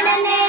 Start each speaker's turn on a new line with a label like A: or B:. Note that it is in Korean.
A: ആനന്ദ